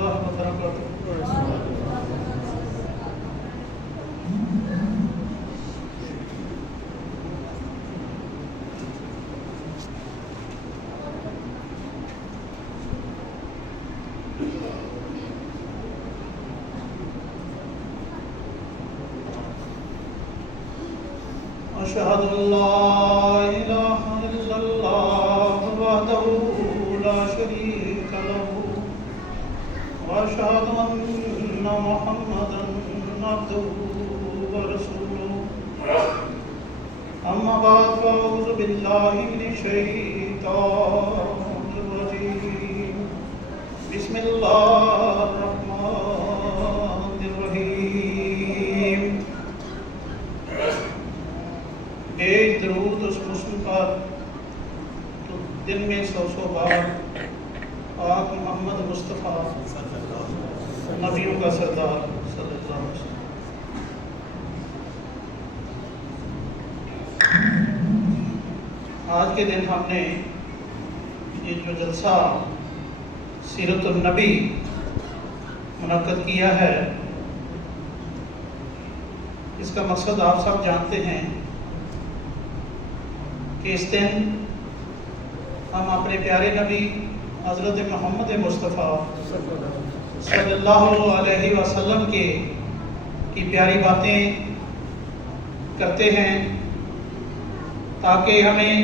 الله وبركاته. أشهد أن لا إله إلا الله وحده لا شريك له وأشهد أن محمدا عبده ورسوله أما بعد فأعوذ بالله من الشيطان الرجيم بسم الله الرحمن الرحيم. ایک درود اس مسلم پر تو دن میں 100 بار آقا محمد مصطفیٰ نبیوں کا سردار صلی اللہ علیہ وسلم. آج کے دن ہم نے یہ جو جلسہ سیرت النبی منعقد کیا ہے، اس کا مقصد آپ سب جانتے ہیں کہ اس دن ہم اپنے پیارے نبی حضرت محمد مصطفیٰ صلی اللہ علیہ وسلم کی پیاری باتیں کرتے ہیں تاکہ ہمیں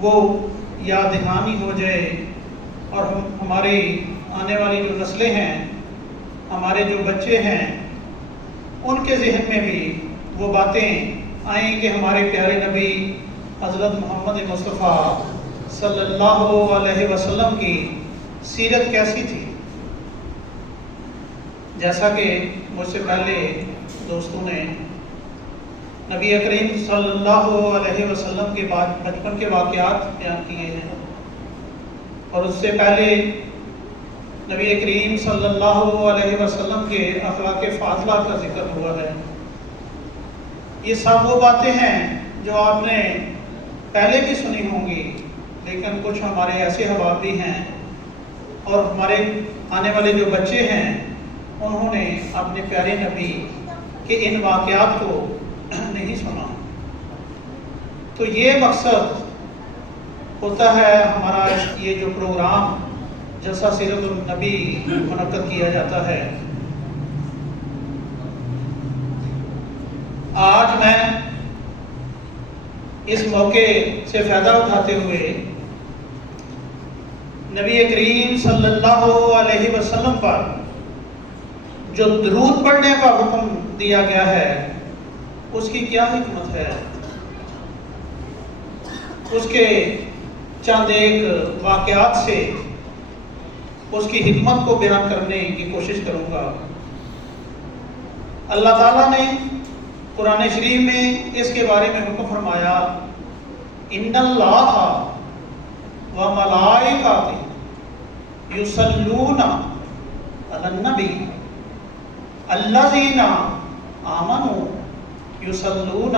وہ یاد دہانی ہو جائے اور ہماری آنے والی جو نسلیں ہیں، ہمارے جو بچے ہیں، ان کے ذہن میں بھی وہ باتیں آئیں کہ ہمارے پیارے نبی حضرت محمد مصطفیٰ صلی اللہ علیہ وسلم کی سیرت کیسی تھی. جیسا کہ مجھ سے پہلے دوستوں نے نبی کریم صلی اللہ علیہ وسلم کے بعد بچپن کے واقعات بیان کیے ہیں، اور اس سے پہلے نبی کریم صلی اللہ علیہ وسلم کے اخلاق فاضلہ کا ذکر ہوا ہے. یہ سب وہ باتیں ہیں جو آپ نے پہلے بھی سنی ہوں گی، لیکن کچھ ہمارے ایسے احباب بھی ہیں اور ہمارے آنے والے جو بچے ہیں انہوں نے اپنے پیارے نبی کے ان واقعات کو نہیں سنا. تو یہ مقصد ہوتا ہے ہمارا یہ جو پروگرام جلسہ سیرت النبی منعقد کیا جاتا ہے. آج میں اس موقع سے فائدہ اٹھاتے ہوئے نبی کریم صلی اللہ علیہ وسلم پر جو درود پڑھنے کا حکم دیا گیا ہے اس کی کیا حکمت ہے، اس کے چند ایک واقعات سے اس کی حکمت کو بیان کرنے کی کوشش کروں گا. اللہ تعالیٰ نے قرآن شریف میں اس کے بارے میں حکم فرمایا، ان اللہ و ملائکۃہ یصلون علی النبی الذین آمنوا یصلون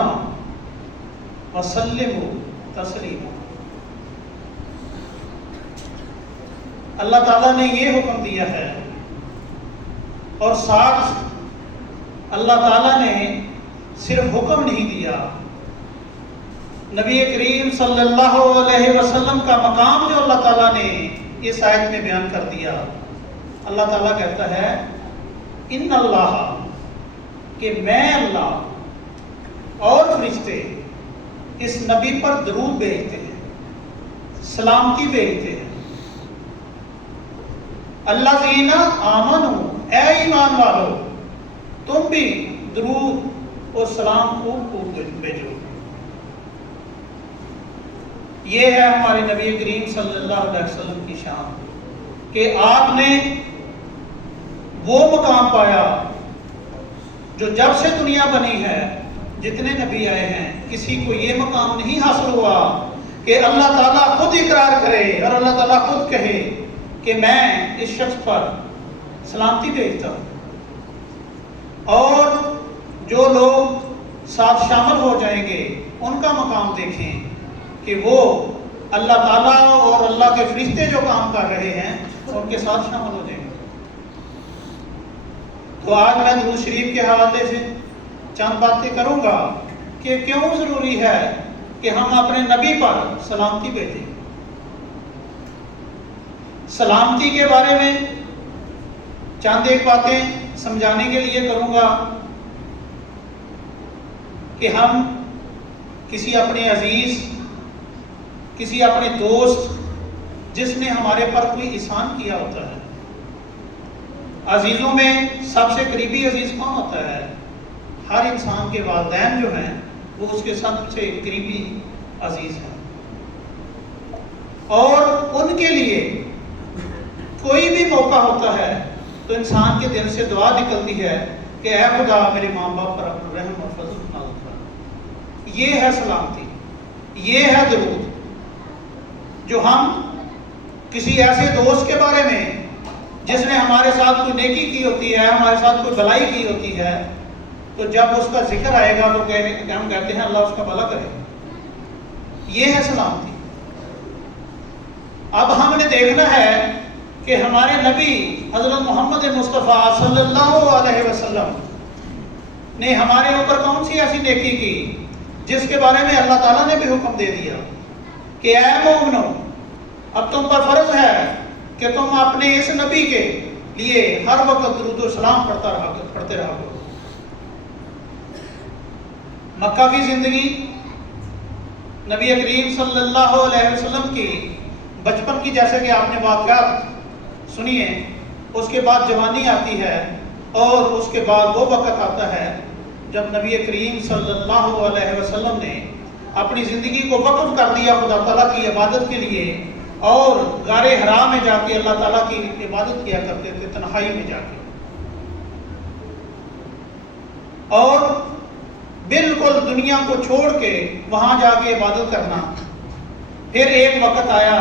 وسلموا تسلیما. اللہ تعالیٰ نے یہ حکم دیا ہے، اور ساتھ اللہ تعالیٰ نے صرف حکم نہیں دیا، نبی کریم صلی اللہ علیہ وسلم کا مقام جو اللہ تعالیٰ نے اس آیت میں بیان کر دیا. اللہ تعالیٰ کہتا ہے ان اللہ، کہ میں اللہ اور فرشتے اس نبی پر درود بھیجتے ہیں، سلامتی بھیجتے ہیں. الذین آمنوا، اے ایمان والو تم بھی درود اور سلام خوب بھیجو. یہ ہے ہمارے نبی کریم صلی اللہ علیہ وسلم کی شان کہ آپ نے وہ مقام پایا جو جب سے دنیا بنی ہے جتنے نبی آئے ہیں کسی کو یہ مقام نہیں حاصل ہوا کہ اللہ تعالیٰ خود اقرار کرے اور اللہ تعالیٰ خود کہے کہ میں اس شخص پر سلامتی بھیجتا ہوں. اور جو لوگ ساتھ شامل ہو جائیں گے ان کا مقام دیکھیں کہ وہ اللہ تعالیٰ اور اللہ کے فرشتے جو کام کر رہے ہیں ان کے ساتھ شامل ہو جائیں گے۔ تو آج میں درود شریف کے حوالے سے چند باتیں کروں گا کہ کیوں ضروری ہے کہ ہم اپنے نبی پر سلامتی بھیجیں۔ سلامتی کے بارے میں چند ایک باتیں سمجھانے کے لیے کروں گا کہ ہم کسی اپنے عزیز، کسی اپنے دوست جس نے ہمارے پر کوئی احسان کیا ہوتا ہے، عزیزوں میں سب سے قریبی عزیز کون ہوتا ہے؟ ہر انسان کے والدین جو ہیں وہ اس کے سب سے قریبی عزیز ہیں، اور ان کے لیے کوئی بھی موقع ہوتا ہے تو انسان کے دل سے دعا نکلتی ہے کہ اے خدا میرے ماں باپ پر اپنا رحم اور فضل نازل کر۔ یہ ہے سلامتی، یہ ہے درود جو ہم کسی ایسے دوست کے بارے میں جس نے ہمارے ساتھ کوئی نیکی کی ہوتی ہے، ہمارے ساتھ کوئی بھلائی کی ہوتی ہے، تو جب اس کا ذکر آئے گا تو ہم کہتے ہیں اللہ اس کا بھلا کرے۔ یہ ہے سلامتی۔ اب ہم نے دیکھنا ہے کہ ہمارے نبی حضرت محمد مصطفیٰ صلی اللہ علیہ وسلم نے ہمارے اوپر کون سی ایسی نیکی کی جس کے بارے میں اللہ تعالیٰ نے بھی حکم دے دیا کہ اے مومنو، اب تم پر فرض ہے کہ تم اپنے اس نبی کے لیے ہر وقت درود و سلام پڑھتے رہو۔ مکہ کی زندگی، نبی کریم صلی اللہ علیہ وسلم کی بچپن کی جیسے کہ آپ نے واقعات سنیے، اس کے بعد جوانی آتی ہے، اور اس کے بعد وہ وقت آتا ہے جب نبی کریم صلی اللہ علیہ وسلم نے اپنی زندگی کو وقف کر دیا خدا تعالیٰ کی عبادت کے لیے، اور غار حرا میں جا کے اللہ تعالیٰ کی عبادت کیا کرتے تھے، تنہائی میں جا کے، اور بالکل دنیا کو چھوڑ کے وہاں جا کے عبادت کرنا۔ پھر ایک وقت آیا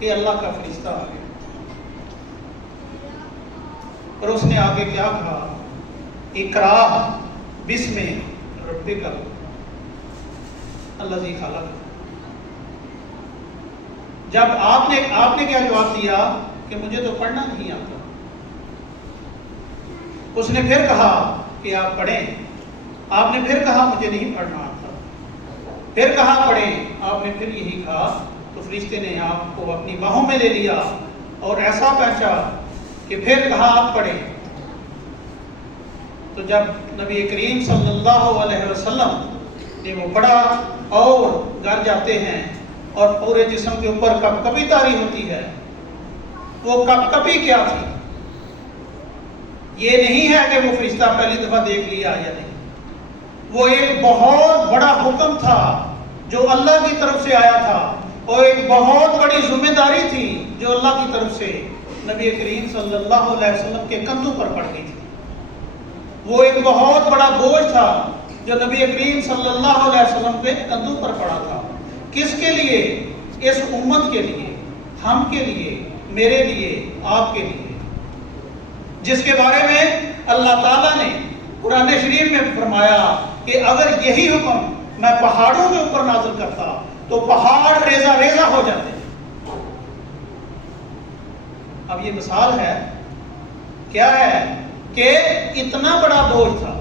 کہ اللہ کا فرشتہ آ گیا، اور اس نے آگے کیا کہا؟ اقرا بسم ربک الذی خلق۔ جب آپ نے کیا جواب دیا کہ مجھے تو پڑھنا نہیں آتا۔ اس نے پھر کہا کہ آپ پڑھیں۔ آپ نے پھر کہا مجھے نہیں پڑھنا آتا۔ پھر کہا پڑھیں۔ آپ نے پھر یہی کہا تو فرشتے نے آپ کو اپنی باہوں میں لے لیا اور ایسا پہنچا کہ پھر کہا آپ پڑھیں۔ تو جب نبی کریم صلی اللہ علیہ وسلم نے وہ پڑھا اور گھر جاتے ہیں اور پورے جسم کے اوپر کپ کپی طاری ہوتی ہے۔ وہ کپ کپی کیا تھی؟ یہ نہیں ہے کہ وہ فرشتہ پہلی دفعہ دیکھ لیا یا نہیں، وہ ایک بہت بڑا حکم تھا جو اللہ کی طرف سے آیا تھا، اور ایک بہت بڑی ذمہ داری تھی جو اللہ کی طرف سے نبی کریم صلی اللہ علیہ وسلم کے کندھوں پر پڑ گئی تھی۔ وہ ایک بہت بڑا بوجھ تھا جو نبی کریم صلی اللہ علیہ وسلم کے کندھوں پر پڑا تھا۔ کس کے لیے؟ اس امت کے لیے، ہم کے لیے، میرے لیے، آپ کے لیے، جس کے بارے میں اللہ تعالیٰ نے قرآن شریف میں فرمایا کہ اگر یہی حکم میں پہاڑوں کے اوپر نازل کرتا تو پہاڑ ریزہ ریزہ ہو جاتے۔ اب یہ مثال ہے، کیا ہے کہ اتنا بڑا بوجھ تھا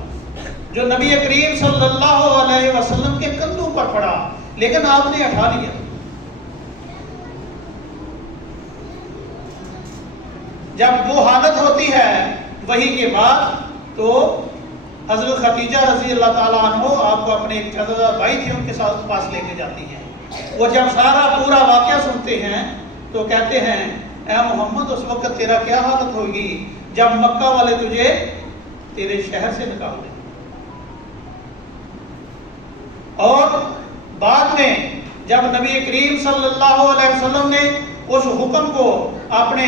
جو نبی کریم صلی اللہ علیہ وسلم کے کندھوں پر پڑا، لیکن آپ نے اٹھا لیا۔ جب وہ حالت ہوتی ہے وہی کے بعد تو حضرت خدیجہ رضی اللہ تعالیٰ عنہ آپ کو اپنے ایک چچا بھائی تھے ان کے ساتھ پاس لے کے جاتی ہیں۔ وہ جب سارا پورا واقعہ سنتے ہیں تو کہتے ہیں اے محمد اس وقت تیرا کیا حالت ہوگی جب مکہ والے تجھے تیرے شہر سے نکال دیں۔ اور بعد میں جب نبی کریم صلی اللہ علیہ وسلم نے اس حکم کو اپنے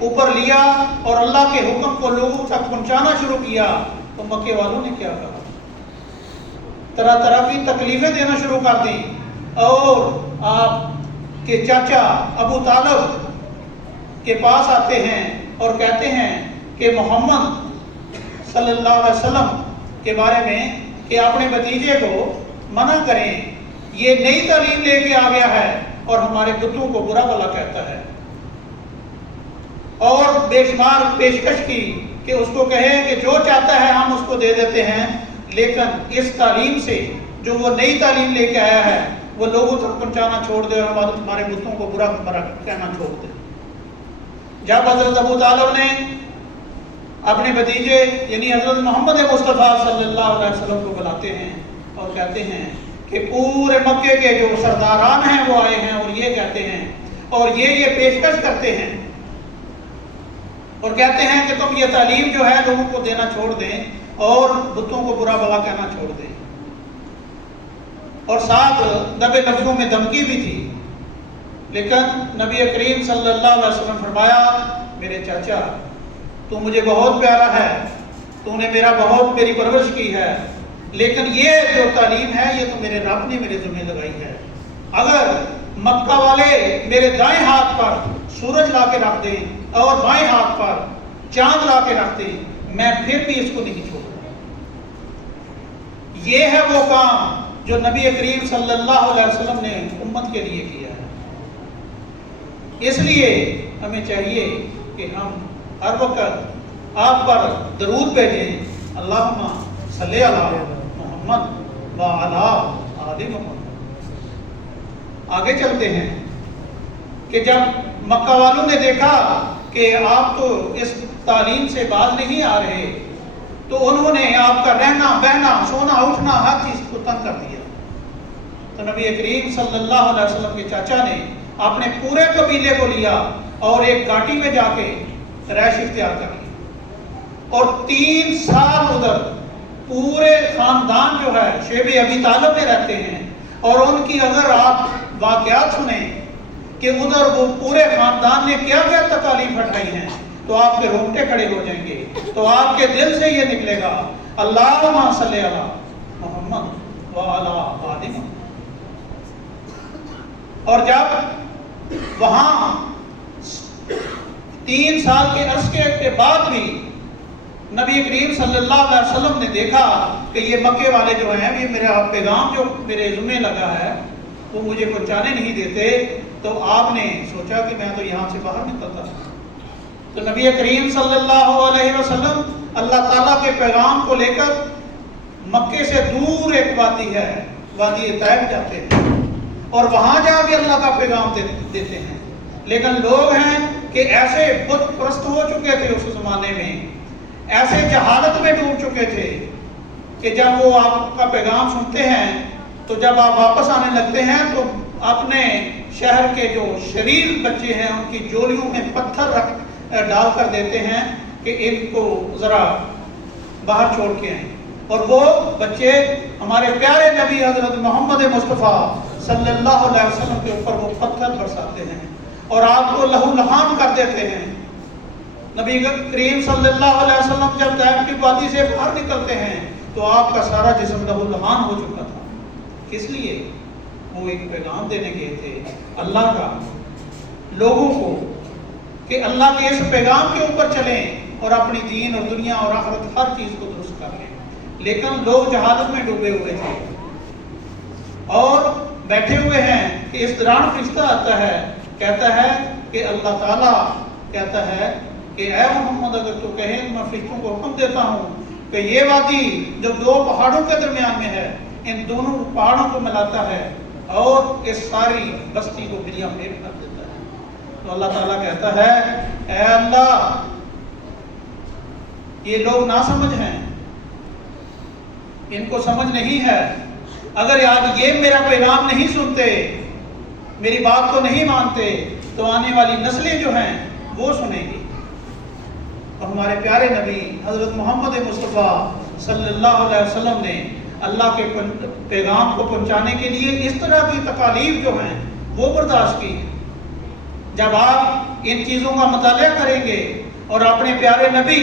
اوپر لیا اور اللہ کے حکم کو لوگوں تک پہنچانا شروع کیا تو مکے والوں نے کیا کہا؟ طرح طرح کی تکلیفیں دینا شروع کر دیں، اور آپ کے چاچا ابو طالب کے پاس آتے ہیں اور کہتے ہیں کہ محمد صلی اللہ علیہ وسلم کے بارے میں کہ اپنے بھتیجے کو منع کریں، یہ نئی تعلیم لے کے آ گیا ہے اور ہمارے بتوں کو برا بھلا کہتا ہے۔ اور بے شمار پیشکش کی کہ اس کو کہیں کہ جو چاہتا ہے ہم اس کو دے دیتے ہیں، لیکن اس تعلیم سے جو وہ نئی تعلیم لے کے آیا ہے وہ لوگوں تک پہنچانا چھوڑ دے اور ہمارے بتوں کو برا برا کہنا چھوڑ دے۔ جب حضرت ابو طالب نے اپنے بھتیجے یعنی حضرت محمد مصطفیٰ صلی اللہ علیہ وسلم کو بلاتے ہیں اور کہتے ہیں کہ پورے مکے کے جو سرداران ہیں وہ آئے ہیں اور یہ کہتے ہیں اور یہ پیشکش کرتے ہیں اور کہتے ہیں کہ تم یہ تعلیم جو ہے لوگوں کو دینا چھوڑ دیں اور بتوں کو برا بھلا کہنا چھوڑ دیں، اور ساتھ دبے لفظوں میں دھمکی بھی تھی۔ لیکن نبی کریم صلی اللہ علیہ وسلم فرمایا، میرے چاچا تو مجھے بہت پیارا ہے، تو نے میری پرورش کی ہے، لیکن یہ جو تعلیم ہے یہ تو میرے رب نے میرے ذمہ لگائی ہے۔ اگر مکہ والے میرے دائیں ہاتھ پر سورج لا کے رکھ دیں اور بائیں ہاتھ پر چاند لا کے رکھ دیں، میں پھر بھی اس کو نہیں چھوڑوں۔ یہ ہے وہ کام جو نبی کریم صلی اللہ علیہ وسلم نے امت کے لیے کیا ہے۔ اس لیے ہمیں چاہیے کہ ہم ہر وقت آپ پر درود بھیجیں، اللہم صلی علی محمد وعلی آل محمد۔ آگے چلتے ہیں کہ جب مکہ والوں نے دیکھا کہ آپ تو اس تعلیم سے باز نہیں آ رہے، تو انہوں نے آپ کا رہنا بہنا سونا اٹھنا ہر چیز کو تنگ کر دیا۔ تو نبی کریم صلی اللہ علیہ وسلم کے چاچا نے اپنے پورے قبیلے کو لیا اور ایک گھاٹی میں جا کے رہائش اختیار کر لی، اور 3 سال ادھر پورے خاندان جو ہے شیب ابی طالب میں رہتے ہیں، اور ان کی اگر آپ واقعات سنیں کہ ادھر وہ پورے خاندان نے کیا کیا تکالیف اٹھائی ہیں تو آپ کے رونگٹے کھڑے ہو جائیں گے، تو آپ کے دل سے یہ نکلے گا، اللہم صلی علی محمد وعلی آل محمد۔ اور جب وہاں 3 سال کے عرصے کے بعد بھی نبی کریم صلی اللہ علیہ وسلم نے دیکھا کہ یہ مکے والے جو ہیں یہ میرا پیغام جو میرے ذمہ لگا ہے وہ مجھے پہنچانے نہیں دیتے، تو آپ نے سوچا کہ میں تو یہاں سے باہر نکلتا۔ تو نبی کریم صلی اللہ علیہ وسلم اللہ تعالیٰ کے پیغام کو لے کر مکے سے دور ایک وادی ہے، وادی طیب جاتے ہیں اور وہاں جا کے اللہ کا پیغام دیتے ہیں۔ لیکن لوگ ہیں کہ ایسے بت پرست ہو چکے تھے اس زمانے میں، ایسے جہالت میں ڈوب چکے تھے کہ جب وہ آپ کا پیغام سنتے ہیں تو جب آپ واپس آنے لگتے ہیں تو اپنے شہر کے جو شریر بچے ہیں ان کی جولیوں میں پتھر ڈال کر دیتے ہیں کہ ان کو ذرا باہر چھوڑ کے آئیں، اور وہ بچے ہمارے پیارے نبی حضرت محمد مصطفیٰ صلی اللہ علیہ وسلم کے اوپر وہ پتھر برساتے ہیں اور آپ کو لہو لہان کر دیتے ہیں۔ نبی کریم صلی اللہ علیہ وسلم جب طیب کی وادی سے باہر نکلتے ہیں تو آپ کا سارا جسم لہو لہان ہو چکا تھا۔ کس لیے؟ وہ ایک پیغام دینے گئے تھے اللہ کا لوگوں کو کہ اللہ کے اس پیغام کے اوپر چلیں اور اپنی دین اور دنیا اور آخرت ہر چیز کو درست کر لیں، لیکن لوگ جہالت میں ڈوبے ہوئے تھے اور بیٹھے ہوئے ہیں کہ اس دوران فرشتہ آتا ہے، کہتا ہے کہ اللہ تعالیٰ کہتا ہے کہ اے محمد اگر تو کہیں میں فرشتوں کو حکم دیتا ہوں کہ یہ وادی جو 2 پہاڑوں کے درمیان میں ہے ان دونوں پہاڑوں کو ملاتا ہے اور اس ساری بستی کو گلیاں پھیر کر دیتا ہے۔ تو اللہ تعالیٰ کہتا ہے اے اللہ یہ لوگ ناسمجھ ہیں، ان کو سمجھ نہیں ہے، اگر آج یہ میرا پیغام نہیں سنتے، میری بات کو نہیں مانتے تو آنے والی نسلیں جو ہیں وہ سنیں گی۔ تو ہمارے پیارے نبی حضرت محمد مصطفیٰ صلی اللہ علیہ وسلم نے اللہ کے پیغام کو پہنچانے کے لیے اس طرح کی تکالیف جو ہیں وہ برداشت کی۔ جب آپ ان چیزوں کا مطالعہ کریں گے اور اپنے پیارے نبی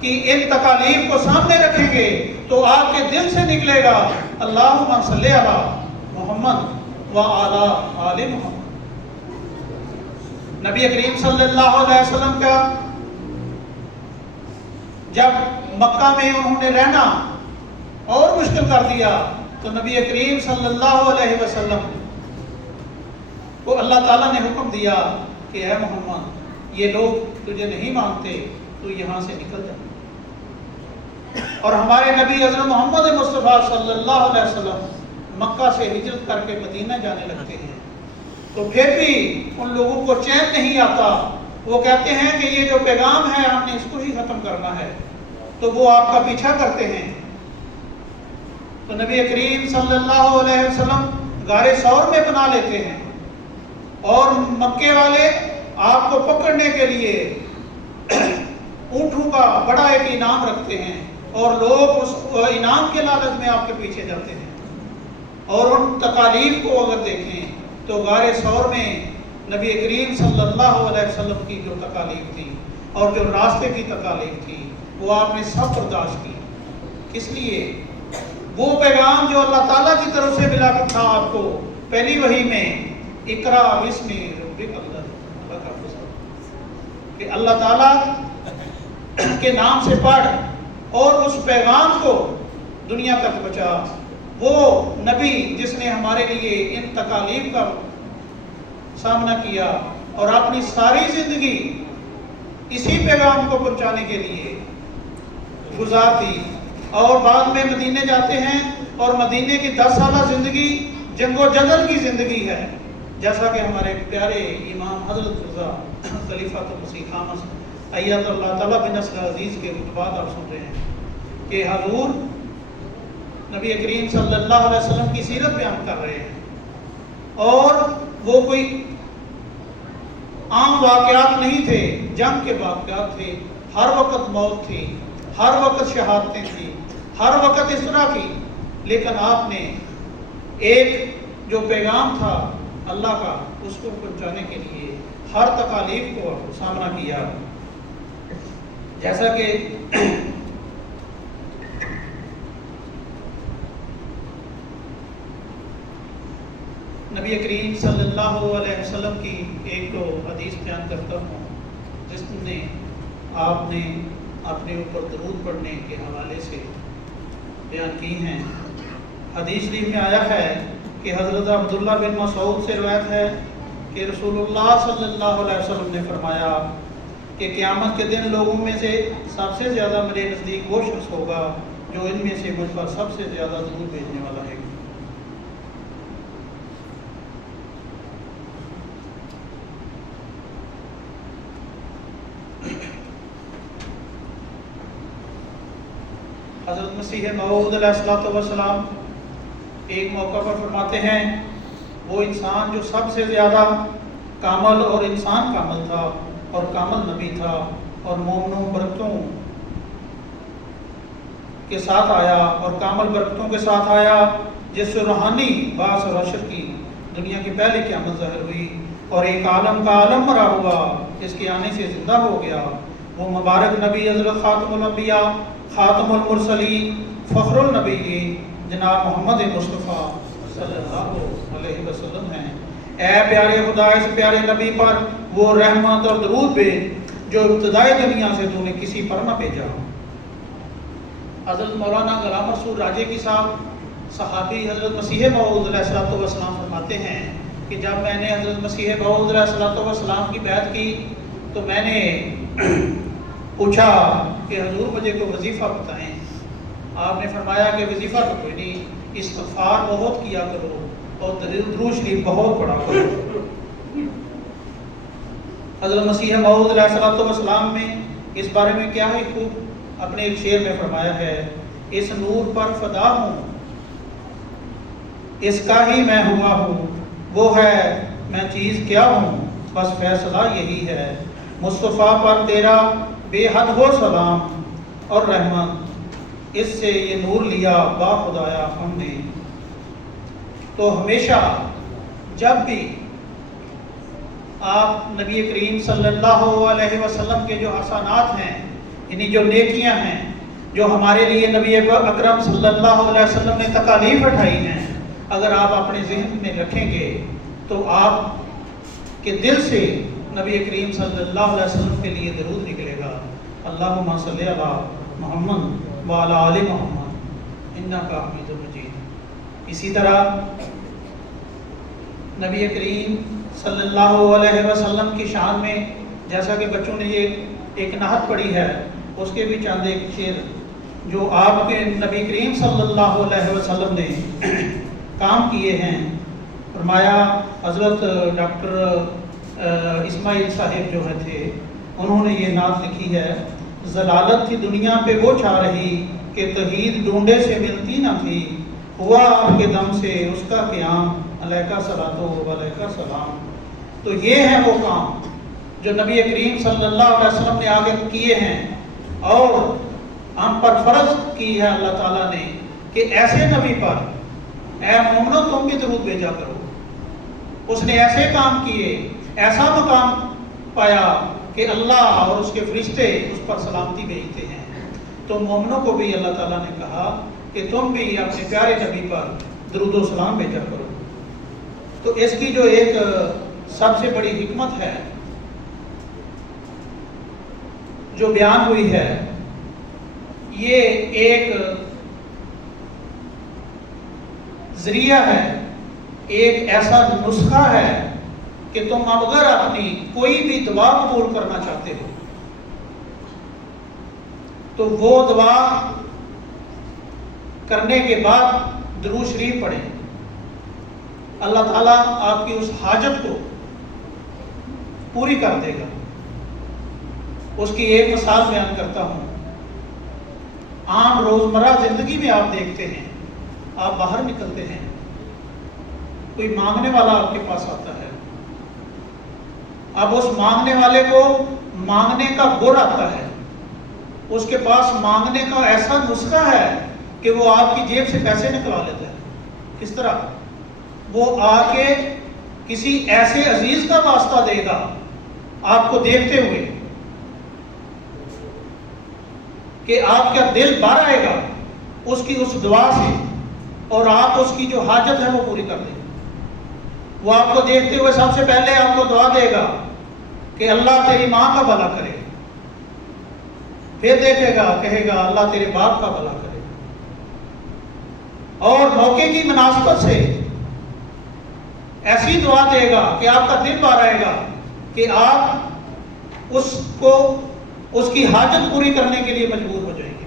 کی ان تکالیف کو سامنے رکھیں گے تو آپ کے دل سے نکلے گا اللہم صلی علی محمد وعلی آل محمد۔ نبی کریم صلی اللہ علیہ وسلم کا جب مکہ میں انہوں نے رہنا اور مشکل کر دیا تو نبی کریم صلی اللہ علیہ وسلم کو اللہ تعالیٰ نے حکم دیا کہ اے محمد یہ لوگ تجھے نہیں مانتے تو یہاں سے نکل جا۔ اور ہمارے نبی حضرت محمد مصطفیٰ صلی اللہ علیہ وسلم مکہ سے ہجرت کر کے مدینہ جانے لگتے ہیں تو پھر بھی ان لوگوں کو چین نہیں آتا۔ وہ کہتے ہیں کہ یہ جو پیغام ہے ہم نے اس کو ہی ختم کرنا ہے، تو وہ آپ کا پیچھا کرتے ہیں۔ تو نبی کریم صلی اللہ علیہ وسلم غار ثور میں بنا لیتے ہیں اور مکے والے آپ کو پکڑنے کے لیے اونٹوں کا بڑا ایک انعام رکھتے ہیں اور لوگ اس انعام کے لالچ میں آپ کے پیچھے جاتے ہیں۔ اور ان تکالیف کو اگر دیکھیں تو غار ثور میں نبی کریم صلی اللہ علیہ وسلم کی جو تکالیف تھی اور جو راستے کی تکالیف تھی وہ آپ نے سب برداشت کی۔ اس لیے وہ پیغام جو اللہ تعالیٰ کی طرف سے ملا تھا آپ کو پہلی وحی میں، اقرا بسم ربک کہ اللہ تعالیٰ کے نام سے پڑھ اور اس پیغام کو دنیا تک پہنچا۔ وہ نبی جس نے ہمارے لیے ان تکالیف کا سامنا کیا اور اپنی ساری زندگی اسی پیغام کو پہنچانے کے لیے گزار دی، اور بعد میں مدینے جاتے ہیں اور مدینے کی 10 سالہ زندگی جنگ و جدل کی زندگی ہے، جیسا کہ ہمارے پیارے امام حضرت رضا خلیفۃ المسیح خامس ایت اللہ تعالیٰ بنصر عزیز کے خطبات آپ سن رہے ہیں کہ حضور نبی کریم صلی اللہ علیہ وسلم کی سیرت بیان کر رہے ہیں، اور وہ کوئی عام واقعات نہیں تھے، جنگ کے واقعات تھے، ہر وقت موت تھی، ہر وقت شہادتیں تھیں، ہر وقت اس طرح کی، لیکن آپ نے ایک جو پیغام تھا اللہ کا اس کو پہنچانے کے لیے ہر تکالیف کو سامنا کیا۔ جیسا کہ نبی کریم صلی اللہ علیہ وسلم کی ایک تو حدیث بیان کرتا ہوں جس نے آپ نے اپنے اوپر درود پڑھنے کے حوالے سے بیان کی ہیں۔ حدیث شریف میں آیا ہے کہ حضرت عبداللہ بن مسعود سے روایت ہے کہ رسول اللہ صلی اللہ علیہ وسلم نے فرمایا کہ قیامت کے دن لوگوں میں سے سب سے زیادہ میرے نزدیک وہ شخص ہوگا جو ان میں سے مجھ پر سب سے زیادہ درود بھیجنے والا ہے۔ حضرت مسیح موعود علیہ السلام ایک موقع پر فرماتے ہیں وہ انسان جو سب سے زیادہ کامل اور انسان کامل تھا اور کامل نبی تھا اور مومنوں برکتوں کے ساتھ آیا اور کامل برکتوں کے ساتھ آیا، جس سے روحانی باعث اور حشر کی دنیا کی پہلی قیامت ظاہر ہوئی اور ایک عالم کا عالم مرا ہوا جس کے آنے سے زندہ ہو گیا، وہ مبارک نبی حضرت خاتم الانبیاء خاتم المرسلین فخر النبیین جناب محمد مصطفیٰ صلی اللہ علیہ وسلم ہیں۔ اے پیارے خدا، اس پیارے نبی پر وہ رحمت اور درود بھیج جو ابتدائی دنیا سے تو نے کسی پر نہ بھیجا۔ حضرت مولانا غلام رسول راجے کی صاحب صحابی حضرت مسیح موعود علیہ السلام فرماتے ہیں کہ جب میں نے حضرت مسیح موعود علیہ السلام کی بیعت کی تو میں نے پوچھا کہ حضور مجھے کوئی وظیفہ بتائیں۔ آپ نے فرمایا کہ وظیفہ تو کوئی نہیں، استغفار بہت کیا کرو اور درود شریف بہت پڑھا کرو۔ حضرت مسیح موعود علیہ السلام نے اس بارے میں کیا ہی خوب اپنے ایک شعر میں فرمایا ہے، اس نور پر فدا ہوں اس کا ہی میں ہوا ہوں، وہ ہے میں چیز کیا ہوں بس فیصلہ یہی ہے، مصطفیٰ پر تیرا بے حد ہو سلام اور رحمت، اس سے یہ نور لیا با خدایا ہم نے۔ تو ہمیشہ جب بھی آپ نبی کریم صلی اللہ علیہ وسلم کے جو احسانات ہیں، یعنی جو نیکیاں ہیں جو ہمارے لیے نبی اکرم صلی اللہ علیہ وسلم نے تکالیف اٹھائی ہیں، اگر آپ اپنے ذہن میں رکھیں گے تو آپ کے دل سے نبی کریم صلی اللہ علیہ وسلم کے لیے درود نکلے گا، اللہم صلی علی محمد وعلی آل محمد انکا حمید مجید۔ اسی طرح نبی کریم صلی اللہ علیہ وسلم کی شان میں جیسا کہ بچوں نے یہ ایک نعت پڑھی ہے، اس کے بھی چند ایک شعر جو آپ کے نبی کریم صلی اللہ علیہ وسلم نے کام کیے ہیں۔ فرمایا حضرت ڈاکٹر اسماعیل صاحب جو ہے تھے، انہوں نے یہ نعت لکھی ہے: ضلالت تھی دنیا پہ وہ چھا رہی کہ توحید ڈونڈے سے ملتی نہ تھی، ہوا آپ کے دم سے اس کا قیام، علیکہ صلاۃ و علیکہ سلام۔ تو یہ ہیں وہ کام جو نبی کریم صلی اللہ علیہ وسلم نے آگے کیے ہیں، اور ہم پر فرض کی ہے اللہ تعالیٰ نے کہ ایسے نبی پر اے مومنو تم بھی درود بھیجا کرو۔ اس نے ایسے کام کیے، ایسا مقام پایا کہ اللہ اور اس کے فرشتے اس پر سلامتی بھیجتے ہیں۔ تو مومنوں کو بھی اللہ تعالیٰ نے کہا کہ تم بھی اپنے پیارے نبی پر درود و سلام بھیجا کرو۔ تو اس کی جو ایک سب سے بڑی حکمت ہے جو بیان ہوئی ہے، یہ ایک ذریعہ ہے، ایک ایسا نسخہ ہے کہ تم اگر اپنی کوئی بھی دعا قبول کرنا چاہتے ہو تو وہ دعا کرنے کے بعد درود شریف پڑھیں، اللہ تعالیٰ آپ کی اس حاجت کو پوری کر دے گا۔ اس کی ایک مثال بیان کرتا ہوں۔ عام روزمرہ زندگی میں آپ دیکھتے ہیں، آپ باہر نکلتے ہیں، کوئی مانگنے والا آپ کے پاس آتا ہے، اب اس مانگنے والے کو مانگنے کا گر آتا ہے، اس کے پاس مانگنے کا ایسا نسخہ ہے کہ وہ آپ کی جیب سے پیسے نکلا لیتا ہے۔ کس طرح؟ وہ آ کے کسی ایسے عزیز کا واسطہ دے گا آپ کو دیکھتے ہوئے کہ آپ کا دل بھر آئے گا اس کی اس دعا سے، اور آپ اس کی جو حاجت ہے وہ پوری کر دیں گے۔ وہ آپ کو دیکھتے ہوئے سب سے پہلے آپ کو دعا دے گا کہ اللہ تیری ماں کا بھلا کرے، پھر دیکھے گا، کہے گا اللہ تیرے باپ کا بھلا کرے، اور موقع کی مناسبت سے ایسی دعا دے گا کہ آپ کا دل بھر آئے گا کہ آپ اس کو اس کی حاجت پوری کرنے کے لیے مجبور ہو جائیں گے۔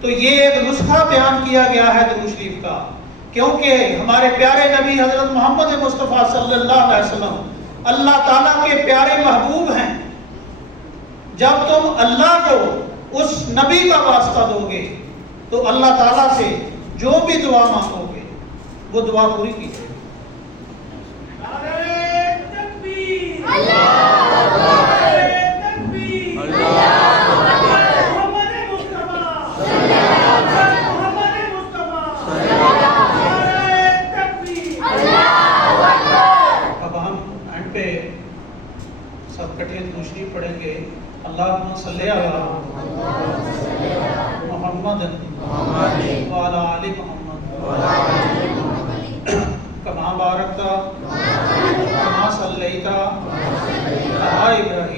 تو یہ ایک نسخہ بیان کیا گیا ہے درود شریف کا، کیونکہ ہمارے پیارے نبی حضرت محمد مصطفیٰ صلی اللہ علیہ وسلم اللہ تعالیٰ کے پیارے محبوب ہیں۔ جب تم اللہ کو اس نبی کا واسطہ دو گے تو اللہ تعالیٰ سے جو بھی دعا مانگو گے وہ دعا پوری کی جائے گی۔ شریف پڑھیں گے اللہم صلی علی محمد وعلی آل محمد کما بارکت کما صلیت علی ابراہیم